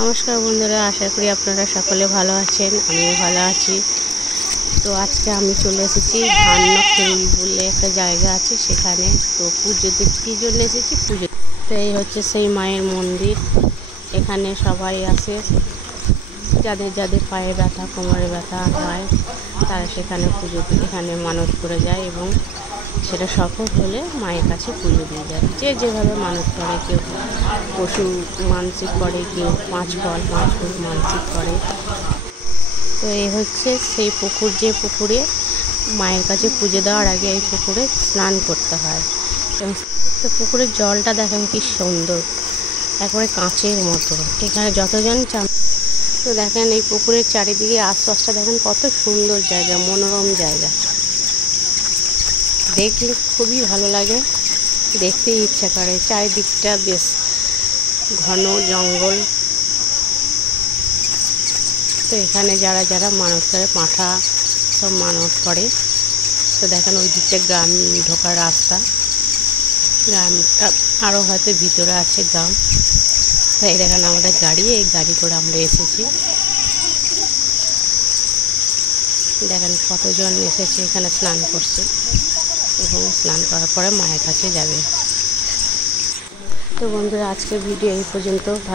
নমস্কার বন্ধুরা, আশা করি আপনারা সকলে ভালো আছেন। আমিও ভালো আছি। তো আজকে আমি চলে এসেছি ধান্যখেল বলে একটা জায়গা আছে সেখানে। তো পুজো দিতে কী জন্য এসেছি, পুজো। তো এই হচ্ছে সেই মায়ের মন্দির। এখানে সবাই আসে, যাদের যাদের পায়ে ব্যথা, কোমরে ব্যথা হয় তারা সেখানে পুজো এখানে মানত করে যায় এবং সেটা সফল হলে মায়ের কাছে পুজো দিয়ে যায়। যে যেভাবে মানত করে, কেউ পশু মানসিক করে, কেউ 5 ফল 5 ফুল মানসিক করে। তো এই হচ্ছে সেই পুকুর, যে পুকুরে মায়ের কাছে পুজো দেওয়ার আগে এই পুকুরে স্নান করতে হয়। এবং তো পুকুরের জলটা দেখেন কি সুন্দর, একবারে কাঁচের মতো। এখানে যতজন চান, তো দেখেন এই পুকুরের চারিদিকে আশপাশটা দেখেন কত সুন্দর জায়গা, মনোরম জায়গা। দেখলে খুবই ভালো লাগে, দেখতেই ইচ্ছা করে। চারিদিকটা বেশ ঘন জঙ্গল। তো এখানে যারা যারা মানত করে, পাঁঠা সব মানত করে। তো দেখেন ওই দিকটা গ্রাম ঢোকার রাস্তা, গ্রামটা আরও হয়তো ভিতরে আছে গ্রাম। তাই দেখেন আমাদের গাড়ি, এই গাড়ি করে আমরা এসেছি। দেখেন কতজন এসেছে এখানে স্নান করছে এবং স্নান করার পরে মায়ের কাছে যাবে। তো বন্ধুরা, আজকের ভিডিও এই পর্যন্ত। ভালো